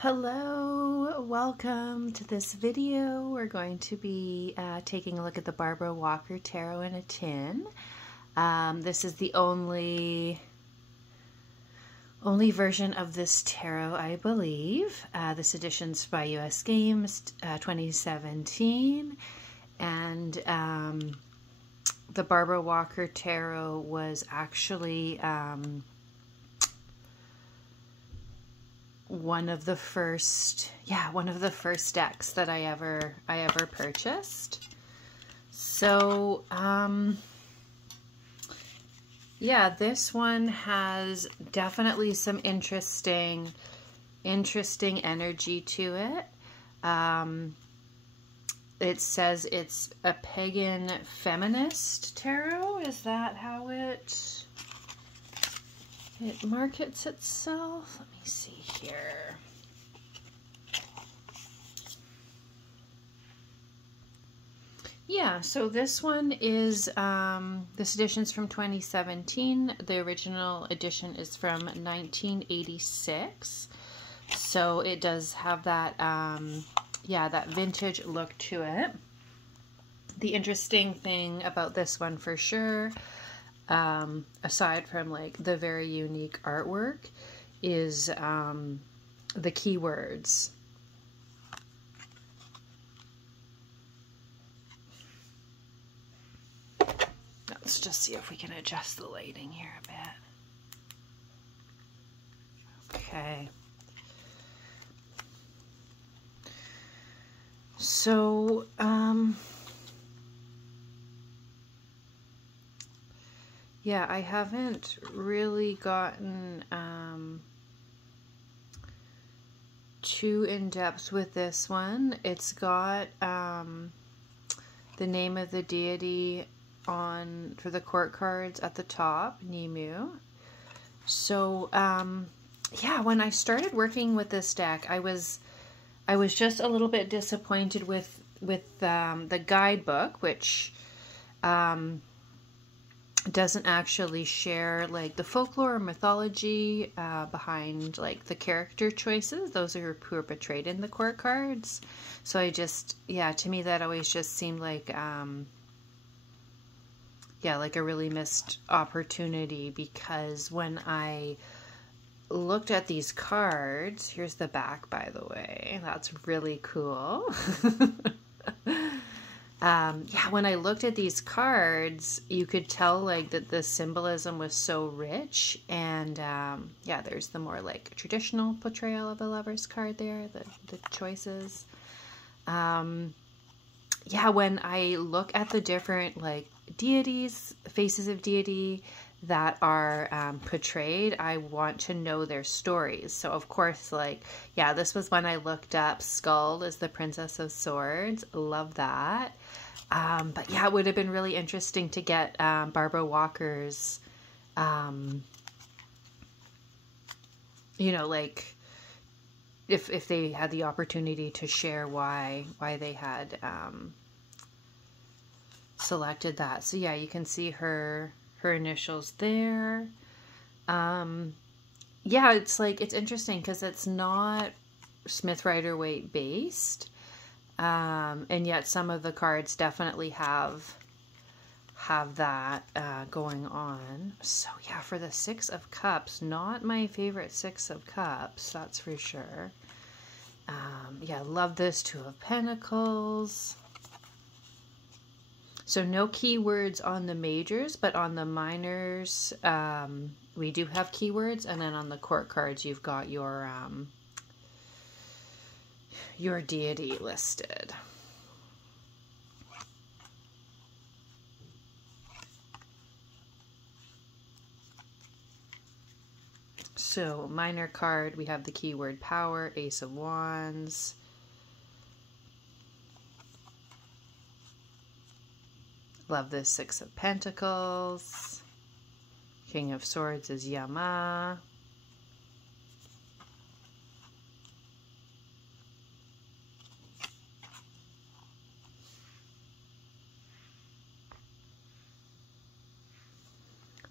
Hello, welcome to this video. We're going to be taking a look at the Barbara Walker Tarot in a Tin. This is the only version of this tarot, I believe. This edition's by US Games 2017, and the Barbara Walker Tarot was actually one of the first decks that I ever purchased. So yeah, this one has definitely some interesting energy to it. It says it's a pagan feminist tarot. Is that how it markets itself? Let me see here. Yeah, so this one is, this edition's from 2017. The original edition is from 1986. So it does have that, yeah, that vintage look to it. The interesting thing about this one for sure, aside from like the very unique artwork, is the keywords. Let's just see if we can adjust the lighting here a bit. Okay. So, yeah, I haven't really gotten too in-depth with this one. It's got the name of the deity for the court cards at the top, Nimu. So yeah, when I started working with this deck, I was just a little bit disappointed with the guidebook, which doesn't actually share like the folklore or mythology behind like the character choices. Those are who are portrayed in the court cards. So I just, yeah, to me that always just seemed like yeah, like a really missed opportunity, because when I looked at these cards, here's the back, by the way, that's really cool. Yeah, when I looked at these cards, you could tell like that the symbolism was so rich, and yeah, there's the more like traditional portrayal of the Lover's card there, the choices. Yeah, when I look at the different like deities, faces of deity that are portrayed, I want to know their stories. So of course, like, yeah, this was when I looked up Skuld as the Princess of Swords. Love that. But yeah, it would have been really interesting to get Barbara Walker's, you know, like if they had the opportunity to share why they had selected that. So yeah, you can see her initials there. Yeah, it's like, it's interesting because it's not Smith Rider-Waite based, and yet some of the cards definitely have that going on. So yeah, for the Six of Cups, not my favorite Six of Cups, that's for sure. Yeah, love this Two of Pentacles. So no keywords on the majors, but on the minors, we do have keywords, and then on the court cards, you've got your deity listed. So minor card, we have the keyword power, Ace of Wands. Love this Six of Pentacles. King of Swords is Yama.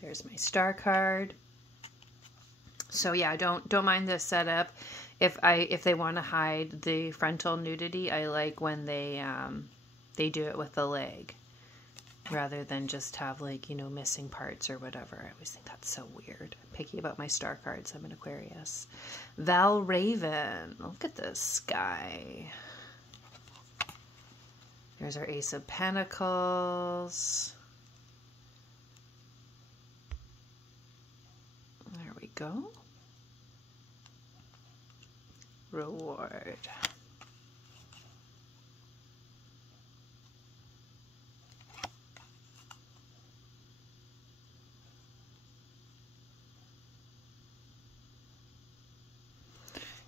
There's my star card. So yeah, don't mind this setup. If they want to hide the frontal nudity, I like when they do it with the leg rather than just have, like, you know, missing parts or whatever. I always think that's so weird. I'm picky about my star cards. I'm an Aquarius. Valraven. Look at this guy. There's our Ace of Pentacles. There we go. Reward.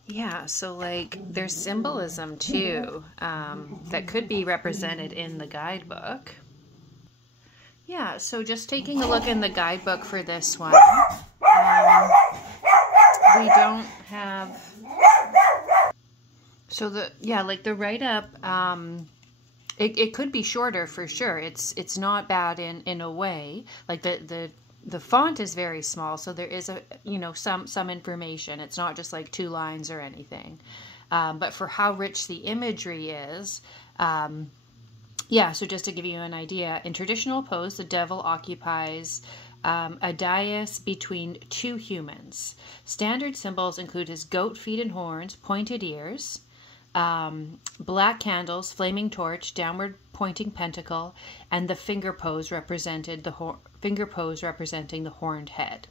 Yeah, so like there's symbolism too that could be represented in the guidebook. Yeah, so just taking a look in the guidebook for this one, we don't have, so the write-up, it could be shorter for sure. It's not bad in a way. Like the font is very small, so there is some information. It's not just like 2 lines or anything. But for how rich the imagery is, yeah, so just to give you an idea, in traditional pose, the devil occupies a dais between 2 humans. Standard symbols include his goat feet and horns, pointed ears, black candles, flaming torch, downward pointing pentacle, and the finger pose representing the horned head.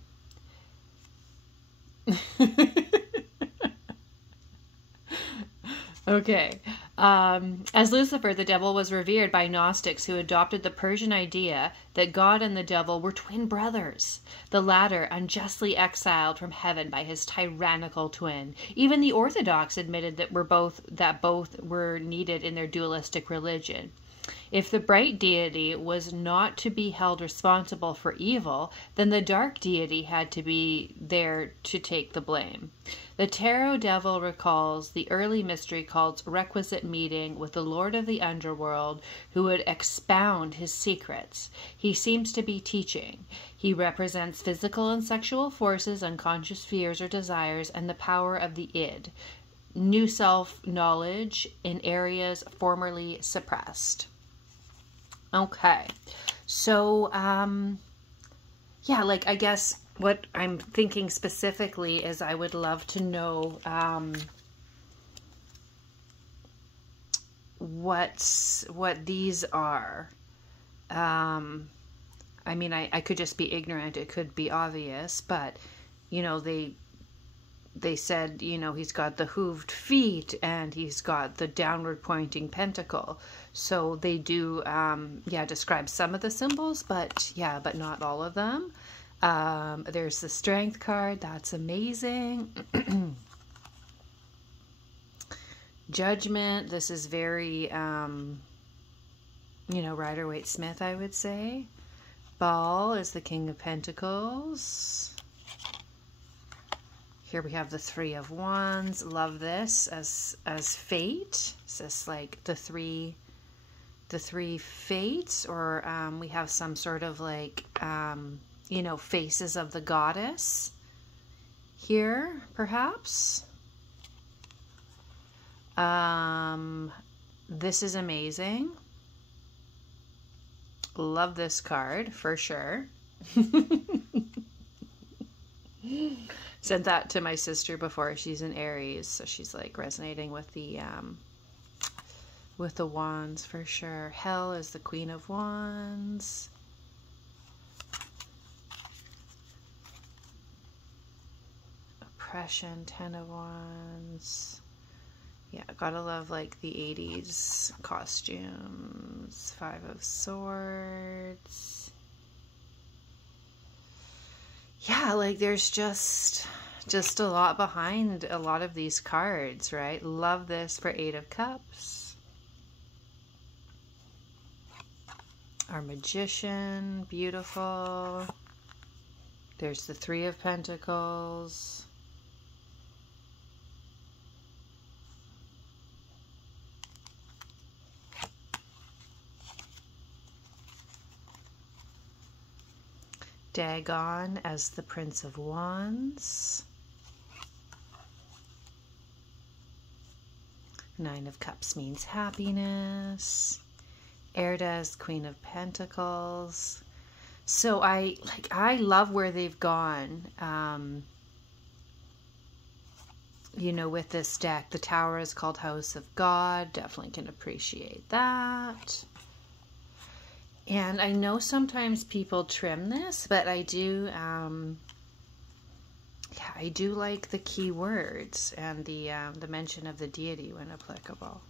Okay. As Lucifer, the devil was revered by Gnostics who adopted the Persian idea that God and the devil were twin brothers, the latter unjustly exiled from heaven by his tyrannical twin. Even the Orthodox admitted that both were needed in their dualistic religion. If the bright deity was not to be held responsible for evil, then the dark deity had to be there to take the blame. The Tarot Devil recalls the early mystery cult's requisite meeting with the Lord of the Underworld, who would expound his secrets. He seems to be teaching. He represents physical and sexual forces, unconscious fears or desires, and the power of the id, new self-knowledge in areas formerly suppressed. Okay, so, yeah, like, I guess what I'm thinking specifically is I would love to know what these are. I mean, I could just be ignorant. It could be obvious, but, you know, they said, you know, he's got the hooved feet and he's got the downward pointing pentacle. So they do, yeah, describe some of the symbols, but yeah, but not all of them. There's the strength card. That's amazing. Judgment. This is very, you know, Rider-Waite-Smith, I would say. Ball is the King of Pentacles. Here we have the Three of Wands. Love this as fate. Is this like the three fates, or we have some sort of like you know, faces of the goddess here, perhaps. This is amazing. Love this card for sure. Sent that to my sister before. She's an Aries, so she's like resonating with the wands for sure. Hell is the Queen of Wands. Oppression, 10 of Wands. Yeah, gotta love like the 80s costumes. 5 of Swords. Yeah, like there's just a lot behind a lot of these cards, right? Love this for 8 of Cups. Our Magician, beautiful. There's the 3 of Pentacles. Dagon as the Prince of Wands. Nine of Cups means happiness. Erda is Queen of Pentacles. So I love where they've gone. You know, with this deck, the Tower is called House of God. Definitely can appreciate that. And I know sometimes people trim this, but I do, yeah, I do like the keywords and the mention of the deity when applicable.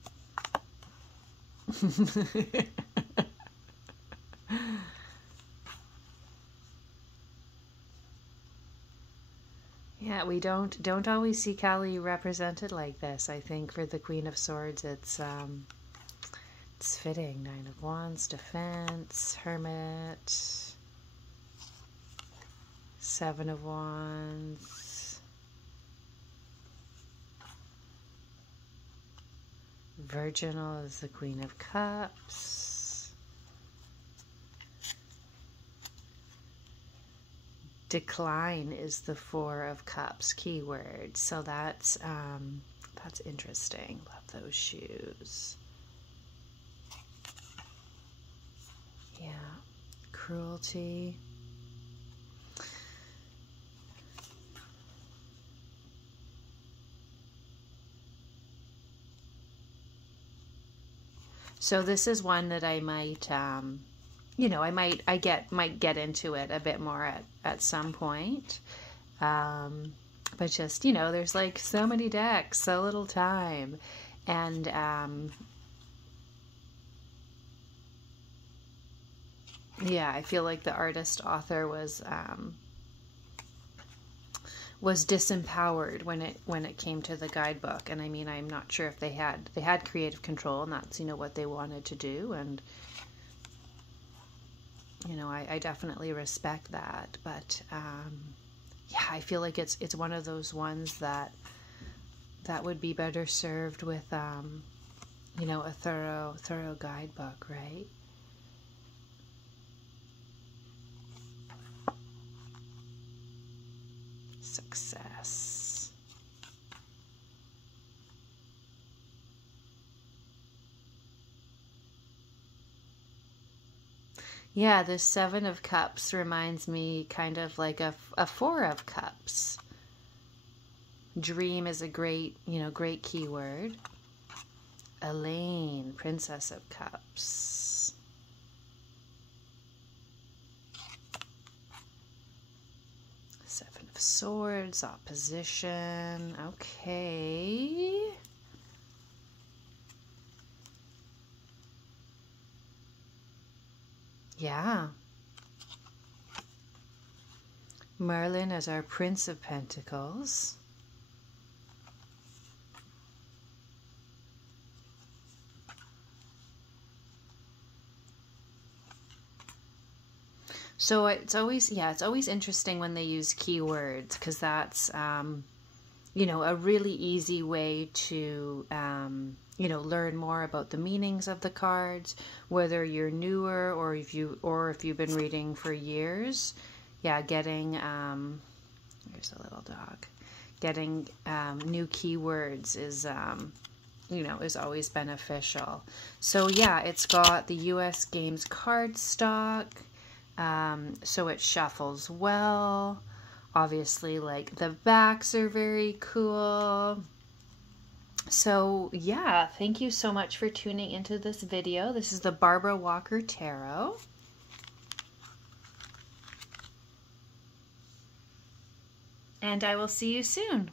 Yeah, we don't always see Kali represented like this. I think for the Queen of Swords, it's fitting. Nine of Wands, Defense, Hermit, Seven of Wands, Virginal is the Queen of Cups, Decline is the Four of Cups keyword. So that's interesting. Love those shoes. Yeah, cruelty. So this is one that I might, you know, might get into it a bit more at some point. But just, you know, there's like so many decks, so little time. And, yeah, I feel like the artist author was disempowered when it came to the guidebook. And I mean, I'm not sure if they had creative control, and that's, you know, what they wanted to do. And, you know, I definitely respect that. But, yeah, I feel like it's one of those ones that would be better served with, you know, a thorough guidebook, right? Success. Yeah, this Seven of Cups reminds me kind of like a Four of Cups. Dream is a great, you know, great keyword. Elaine, Princess of Cups. Seven of Swords, opposition. Okay. Yeah. Merlin as our Prince of Pentacles. So it's always, yeah, it's always interesting when they use keywords, because that's, you know, a really easy way to, you know, learn more about the meanings of the cards, whether you're newer or if you've been reading for years. Yeah, getting, there's a little dog. Getting new keywords is, you know, is always beneficial. So yeah, it's got the US Games cardstock. So it shuffles well. Obviously, like, the backs are very cool. So yeah, thank you so much for tuning into this video. This is the Barbara Walker Tarot. And I will see you soon.